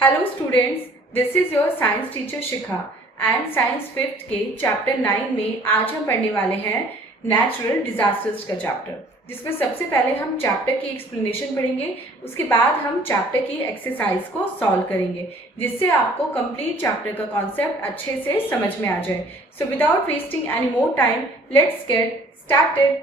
Hello students, this is your science teacher Shikha and science fifth के chapter 9 में आज हम पढ़ने वाले हैं नेचुरल डिजास्टर्स का चैप्टर, जिसमें सबसे पहले हम चैप्टर की एक्सप्लेनेशन पढ़ेंगे। उसके बाद हम चैप्टर की एक्सरसाइज को सॉल्व करेंगे, जिससे आपको कंप्लीट चैप्टर का कॉन्सेप्ट अच्छे से समझ में आ जाए। So without wasting any more time, let's get started.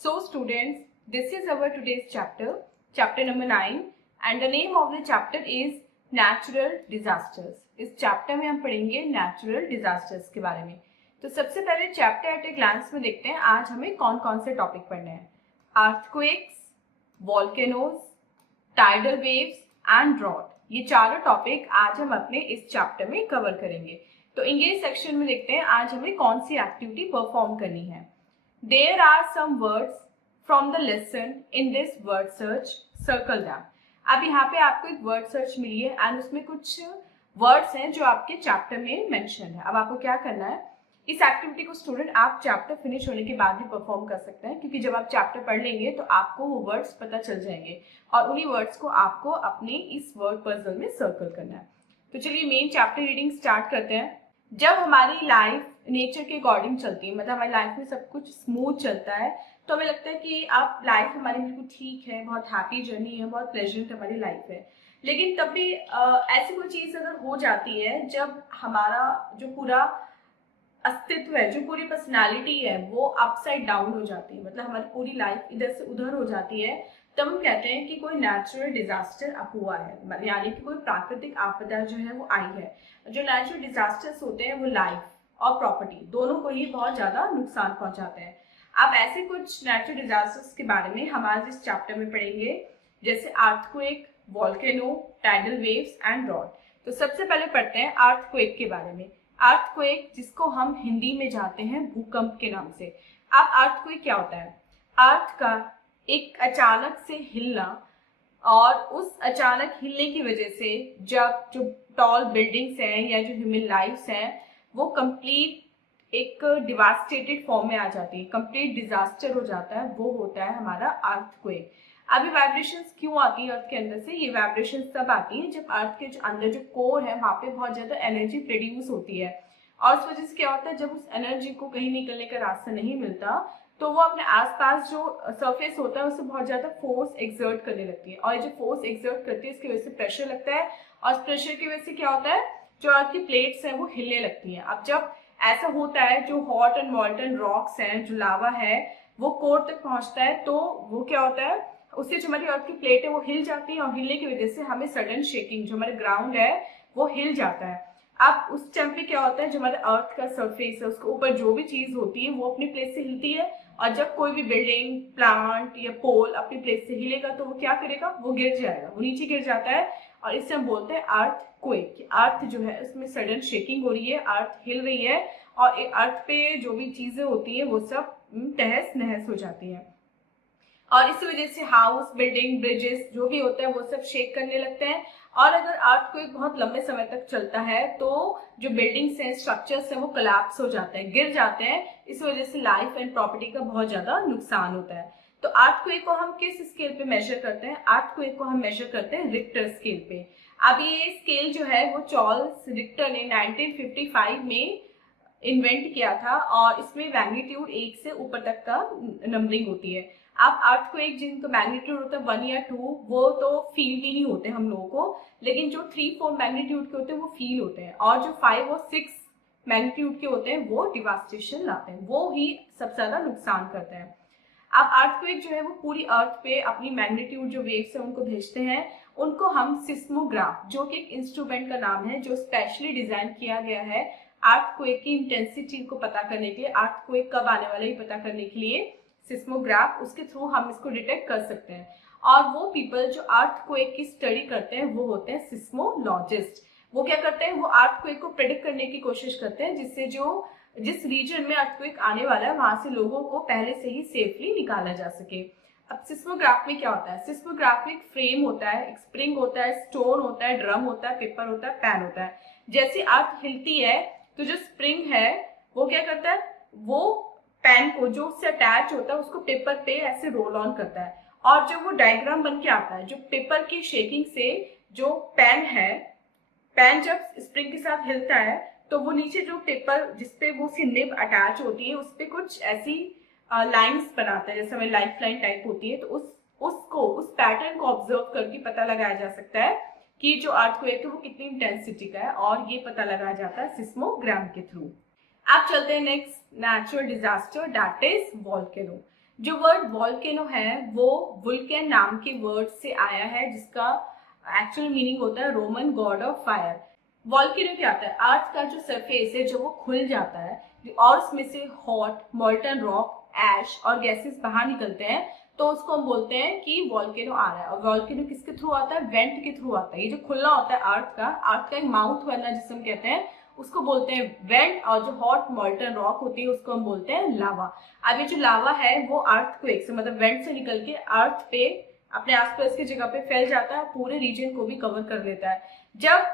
So students, this is our today's chapter, chapter number 9, and the name of the chapter is natural disasters. इस चैप्टर में हम पढ़ेंगे नेचुरल डिजास्टर्स के बारे में। तो सबसे पहले चैप्टर एट ए ग्लांस में देखते हैं आज हमें कौन कौन से टॉपिक पढ़ने हैं। Earthquakes, volcanoes, tidal waves and drought, ये चारों टॉपिक आज हम अपने इस चैप्टर में कवर करेंगे। तो इंग्लिश सेक्शन में देखते हैं आज हमें कौन सी एक्टिविटी परफॉर्म करनी है। There are some words from the lesson in this word search. Circle them. अब यहाँ पे आपको एक वर्ड सर्च मिली है एंड उसमें कुछ वर्ड्स हैं जो आपके चैप्टर में मेंशन है। अब आपको क्या करना है, इस एक्टिविटी को स्टूडेंट आप चैप्टर फिनिश होने के बाद भी परफॉर्म कर सकते हैं, क्योंकि जब आप चैप्टर पढ़ लेंगे तो आपको वो वर्ड्स पता चल जाएंगे और उन्हीं वर्ड्स को आपको अपने इस वर्ड पजल में सर्कल करना है। तो चलिए मेन चैप्टर रीडिंग स्टार्ट करते हैं। जब हमारी लाइफ नेचर के अकॉर्डिंग चलती है, मतलब हमारी लाइफ में सब कुछ स्मूथ चलता है, तो हमें लगता है कि आप लाइफ हमारी बिल्कुल ठीक है, बहुत हैप्पी जर्नी है, बहुत प्लेजेंट हमारी लाइफ है। लेकिन तब भी ऐसी कोई चीज अगर हो जाती है जब हमारा जो पूरा अस्तित्व है, जो पूरी पर्सनालिटी है, वो अपसाइड डाउन हो जाती है, मतलब हमारी पूरी लाइफ इधर से उधर हो जाती है, तब हम कहते हैं कि कोई नेचुरल डिजास्टर अब हुआ है, यानी कि कोई प्राकृतिक आपदा जो है वो आई है। जो नेचुरल डिजास्टर्स होते हैं वो लाइफ और प्रॉपर्टी दोनों को ही बहुत ज्यादा नुकसान पहुंचाते हैं। अब ऐसे कुछ नेचुरल डिजास्टर्स के बारे में हम आज इस चैप्टर में पढ़ेंगे, जैसे earthquake, volcano, tidal waves and drought. तो सबसे पहले पढ़ते हैं अर्थक्वेक के बारे में। अर्थक्वेक, जिसको हम हिंदी में जानते हैं भूकंप के नाम से। अब अर्थक्वेक क्या होता है? अर्थ का एक अचानक से हिलना, और उस अचानक हिलने की वजह से जब जो टॉल बिल्डिंग्स हैं या जो ह्यूमन लाइफ्स हैं वो कंप्लीट एक डिवास्टेटेड फॉर्म में आ जाती है, कंप्लीट डिजास्टर हो जाता है, वो होता है हमारा अर्थक्वेक। अभी वाइब्रेशंस क्यों आती है अर्थ के अंदर से? ये वाइब्रेशंस तब आती है जब अर्थ के अंदर जो कोर है वहां पे बहुत ज्यादा एनर्जी प्रोड्यूस होती है, और उस वजह से क्या होता है, जब उस एनर्जी को कहीं निकलने का रास्ता नहीं मिलता तो वो अपने आसपास जो सरफेस होता है उससे बहुत ज्यादा फोर्स एक्सर्ट करने लगती है, और जो फोर्स एक्सर्ट करती है इसकी वजह से प्रेशर लगता है, और इस प्रेशर की वजह से क्या होता है, जो अर्थ की प्लेट्स हैं वो हिलने लगती हैं। अब जब ऐसा होता है, जो हॉट एंड मॉल्टन रॉक्स हैं, जो लावा है, वो कोर तक पहुंचता है, तो वो क्या होता है, उससे जो हमारी अर्थ की प्लेट है वो हिल जाती है, और हिलने की वजह से हमें सडन शेकिंग, जो हमारे ग्राउंड है वो हिल जाता है। अब उस टाइम पे क्या होता है, जो हमारे अर्थ का सरफेस है उसके ऊपर जो भी चीज होती है वो अपनी प्लेस से हिलती है, और जब कोई भी बिल्डिंग, प्लांट या पोल अपनी प्लेस से हिलेगा तो वो क्या करेगा, वो गिर जाएगा, वो नीचे गिर जाता है, और इससे हम बोलते हैं अर्थक्वेक। अर्थ जो है उसमें सडन शेकिंग हो रही है, अर्थ हिल रही है, और अर्थ पे जो भी चीजें होती है वो सब तहस नहस हो जाती है, और इस वजह से हाउस, बिल्डिंग, ब्रिजेस जो भी होता है वो सब शेक करने लगते हैं। और अगर अर्थक्वेक बहुत लंबे समय तक चलता है तो जो बिल्डिंग्स हैं, स्ट्रक्चर्स हैं, वो कोलैप्स हो जाते हैं, गिर जाते हैं, इस वजह से लाइफ एंड प्रॉपर्टी का बहुत ज्यादा नुकसान होता है। तो अर्थक्वेक को हम किस स्केल पे मेजर करते हैं? अर्थक्वेक को हम मेजर करते हैं रिक्टर स्केल पे। अब ये स्केल जो है वो चार्ल्स रिक्टर ने 1955 में इन्वेंट किया था, और इसमें मैग्नीट्यूड 1 से ऊपर तक का नंबरिंग होती है। अब अर्थक्वेक जिनका मैग्नीट्यूड होता है 1 या 2, वो तो फील भी नहीं होते हम लोगों को, लेकिन जो 3-4 मैग्नीट्यूड के होते हैं वो फील होते हैं, और जो 5 और 6 मैग्नीट्यूड के होते हैं वो डिवास्टेशन लाते हैं, वो ही सबसे ज्यादा नुकसान करते हैं। अब अर्थक्वेक जो है वो पूरी अर्थ पे अपनी मैग्नीट्यूड जो वेव्स है उनको भेजते हैं, उनको हम सिस्मोग्राफ, जो कि एक इंस्ट्रूमेंट का नाम है जो स्पेशली डिजाइन किया गया है अर्थक्वेक की इंटेंसिटी को पता करने के लिए, अर्थक्वेक कब आने वाला है पता करने के लिए, सिस्मोग्राफ, उसके थ्रू हम इसको डिटेक्ट कर सकते हैं। और वो पीपल जो अर्थक्वेक की स्टडी करते हैं वो होते हैं सिस्मोलॉजिस्ट। वो क्या करते हैं, वो अर्थक्वेक को प्रेडिक्ट करने की कोशिश करते हैं, जिससे जो जिस रीजन में अर्थक्वेक आने वाला है वहां से लोगों को पहले से ही सेफली निकाला जा सके। अब सिस्मोग्राफ में क्या होता है? सिस्मोग्राफ में एक फ्रेम होता है, एक स्प्रिंग होता है, स्टोन होता है, ड्रम होता है, पेपर होता है, पैन होता है। जैसे अर्थ हिलती है तो जो स्प्रिंग है वो क्या करता है, वो पेन को जो उससे अटैच होता है उसको पेपर पे ऐसे रोल ऑन करता है, और जो वो डायग्राम बन के आता है, जो पेपर की शेकिंग से जो पैन जब स्प्रिंग के साथ हिलता है तो वो नीचे जो पेपर जिसपे वो उसकी निब अटैच होती है उस पे कुछ ऐसी लाइंस बनाता है, जैसे हमें लाइफ लाइन टाइप होती है, तो उस पैटर्न को ऑब्जर्व करके पता लगाया जा सकता है कि जो अर्थक्वेक है वो कितनी इंटेंसिटी का है, और ये पता लगाया जाता है सिस्मोग्राम के थ्रू। अब चलते हैं next natural disaster, that is volcano. जो वर्ड वॉल्केनो है वो वुल्कन नाम के वर्ड से आया है, जिसका एक्चुअल मीनिंग होता है Roman God of fire. Volcano क्या होता है? अर्थ का जो सरफेस है जो वो खुल जाता है और उसमें से हॉट मोल्टन रॉक, एश और गैसेस बाहर निकलते हैं, तो उसको हम बोलते हैं कि वॉल्केनो आ रहा है। और वॉल्केनो किसके थ्रू आता है? वेंट के थ्रू आता है। ये जो खुलना होता है अर्थ का एक माउथ वाला जिसम कहते हैं, उसको बोलते हैं वेंट, और जो हॉट मोल्टन रॉक होती है उसको हम बोलते हैं लावा। अब ये जो लावा है वो अर्थक्वेक से मतलब वेंट से निकल के अर्थ पे अपने आसपास की जगह पे फैल जाता है, पूरे रीजन को भी कवर कर लेता है। जब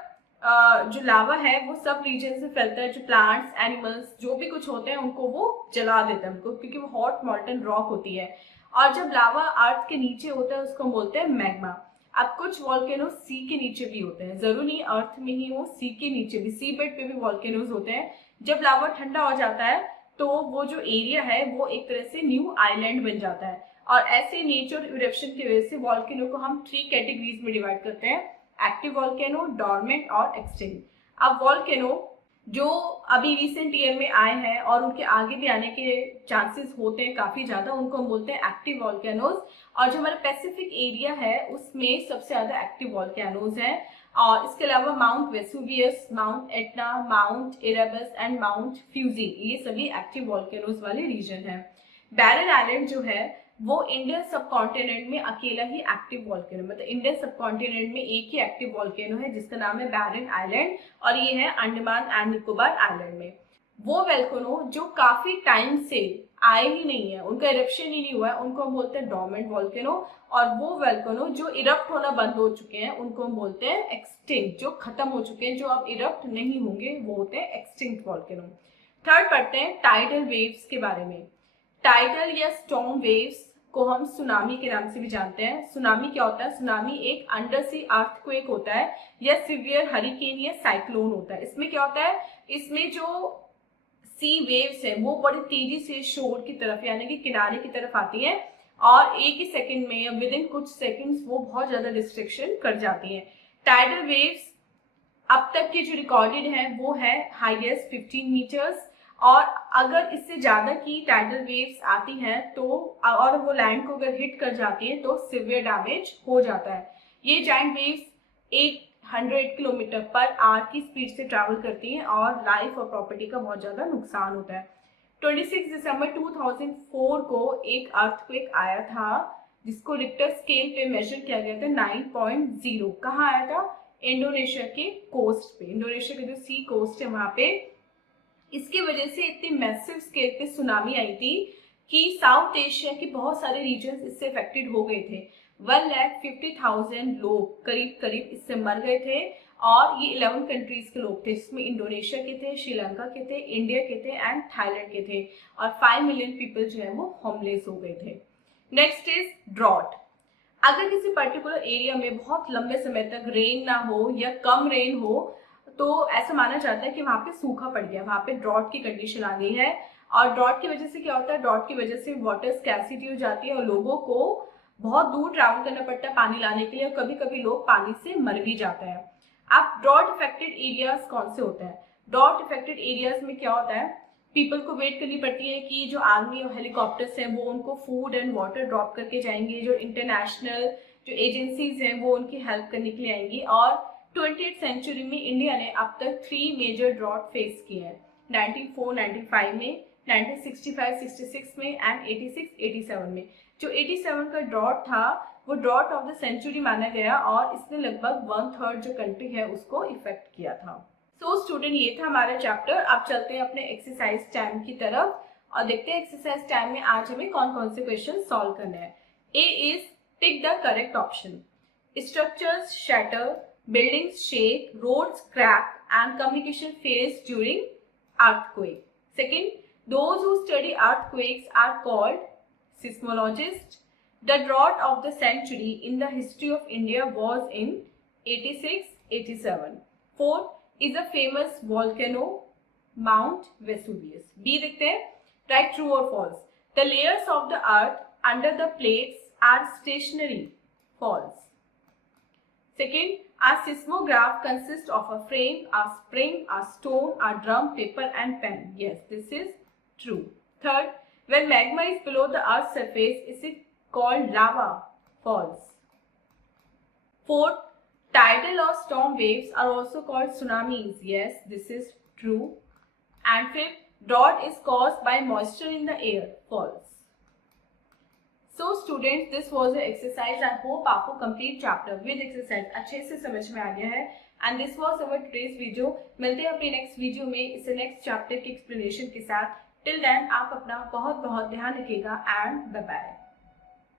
जो लावा है वो सब रीजन से फैलता है, जो प्लांट्स एनिमल्स जो भी कुछ होते हैं उनको वो जला देता है उनको, क्योंकि वो हॉट मोल्टन रॉक होती है। और जब लावा अर्थ के नीचे होता है उसको हम बोलते हैं मैग्मा। अब कुछ वॉल्केनो सी के नीचे भी होते हैं, जरूरी नहीं अर्थ में ही हो, सी के नीचे भी, सी बेड पे भी वॉल्केनोज होते हैं। जब लावा ठंडा हो जाता है तो वो जो एरिया है वो एक तरह से न्यू आइलैंड बन जाता है। और ऐसे नेचर इरप्शन की वजह से वॉल्केनो को हम 3 कैटेगरीज में डिवाइड करते हैं, एक्टिव वॉल्केनो, डॉर्मेंट और एक्सटिंक्ट। अब वॉल्केनो जो अभी रिसेंट ईयर में आए हैं और उनके आगे भी आने के चांसेस होते हैं काफी ज्यादा, उनको हम बोलते हैं एक्टिव वॉल्केनोज। और जो हमारा पैसिफिक एरिया है उसमें सबसे ज्यादा एक्टिव वॉल्केनोज हैं। और इसके अलावा Mount Vesuvius, Mount Etna, Mount Erebus and Mount Fuji, ये सभी एक्टिव वॉल्केनोज वाले रीजन है। बैरन आइलैंड जो है वो इंडियन सब कॉन्टिनेंट में अकेला ही एक्टिव वॉल्केनो, मतलब इंडियन सब कॉन्टिनेंट में एक ही एक्टिव वॉल्केनो है जिसका नाम है बैरन आइलैंड, और ये है अंडमान एंड निकोबार आइलैंड में। वो वॉल्केनो जो काफी टाइम से आए ही नहीं है, उनका इरप्शन ही नहीं हुआ है, उनको हम बोलते हैं डोर्मेंट वॉल्केनो। और वो वॉल्केनो जो इरप्ट होना बंद हो चुके हैं उनको हम बोलते हैं एक्सटिंक्ट, जो खत्म हो चुके हैं, जो अब इरप्ट नहीं होंगे वो होते हैं एक्सटिंक्ट वॉल्केनो। थर्ड पढ़ते हैं टाइडल वेव्स के बारे में। टाइडल या स्टॉर्म वेव्स को हम सुनामी के नाम से भी जानते हैं। सुनामी क्या होता है? सुनामी एक अंडर सी अर्थक्वेक होता है या सिवियर हरिकेन या साइक्लोन होता है। इसमें क्या होता है? इसमें जो सी वेव्स है वो बड़ी तेजी से शोर की तरफ यानी कि किनारे की तरफ आती है, और एक ही सेकंड में या विद इन कुछ सेकंड्स वो बहुत ज्यादा डिस्ट्रक्शन कर जाती है। टाइडल वेव्स अब तक की जो रिकॉर्डेड है वो है हाईएस्ट 15 मीटर्स, और अगर इससे ज्यादा की टाइडल वेव्स आती हैं तो और वो लैंड को अगर हिट कर जाती है तो सिवियर डैमेज हो जाता है। ये giant waves 800 kilometre per hour की स्पीड से ट्रैवल करती हैं और लाइफ और प्रॉपर्टी का बहुत ज्यादा नुकसान होता है। 26 दिसंबर 2004 को एक अर्थक्वेक आया था जिसको रिक्टर स्केल पे मेजर किया गया था 9.0। कहाँ आया था? इंडोनेशिया के कोस्ट पे, इंडोनेशिया के जो सी कोस्ट है वहां पे। इसकी वजह से इतनी मैसिव स्केल पे सुनामी आई थी कि साउथ एशिया के बहुत सारे रीजन इससे अफेक्टेड हो गए थे। 1,50,000 लोग करीब इससे मर गए थे, और ये 11 कंट्रीज के लोग थे जिसमें इंडोनेशिया के थे, श्रीलंका के थे, इंडिया के थे एंड थाईलैंड के थे, और 5 मिलियन पीपल जो है वो होमलेस हो गए थे। Next is drought. अगर किसी पर्टिकुलर एरिया में बहुत लंबे समय तक रेन ना हो या कम रेन हो तो ऐसा माना जाता है कि वहां पे सूखा पड़ गया, वहां पे ड्रॉट की कंडीशन आ गई है। और ड्रॉट की वजह से क्या होता है? ड्रॉट की वजह से वाटर स्कैर्सिटी हो जाती है और लोगों को बहुत दूर ट्रैवल करना पड़ता है पानी लाने के लिए, और कभी कभी लोग पानी से मर भी जाते हैं। अब ड्रॉट इफेक्टेड एरियाज कौन से होते हैं? ड्रॉट इफेक्टेड एरियाज में क्या होता है? पीपल को वेट करनी पड़ती है कि जो आर्मी और हेलीकॉप्टर्स हैं वो उनको फूड एंड वाटर ड्रॉप करके जाएंगे, जो इंटरनेशनल जो एजेंसीज हैं वो उनकी हेल्प करने के लिए आएंगी। और 20th सेंचुरी में इंडिया ने अब तक 3 मेजर ड्रॉट फेस किए हैं, 94-95 में, 1965-66 में एंड 86-87 में। जो 87 का ड्रॉट था वो ड्रॉट ऑफ द सेंचुरी माना गया, और इसने लगभग 1/3 जो कंट्री है उसको इफेक्ट किया था। सो स्टूडेंट, ये था हमारा चैप्टर। अब चलते हैं अपने एक्सरसाइज टाइम की तरफ और देखते हैं एक्सरसाइज टाइम में आज हमें कौन कौन से क्वेश्चन सॉल्व करने हैं। A is tick the correct option. Structures shatter, buildings shake, roads crack, and communication fails during earthquake. Second, those who study earthquakes are called seismologists. The drought of the century in the history of India was in 86, 87. 4 is a famous volcano, Mount Vesuvius. B देखते हैं, write true or false. The layers of the earth under the plates are stationary, false. Second, a seismograph consists of a frame, a spring, a stone, a drum, paper and pen. Yes, this is true. Third, when magma is below the earth's surface, is it called lava? False. Fourth, tidal or storm waves are also called tsunamis. Yes, this is true. And fifth, drought is caused by moisture in the air. False. So students, this was the exercise. I hope आपको complete chapter with exercise अच्छे से समझ में आ गया है. And this was our today's video. मिलते हैं अपने next video में इस next chapter की explanation के साथ. Till then आप अपना बहुत बहुत ध्यान रखिएगा and bye bye.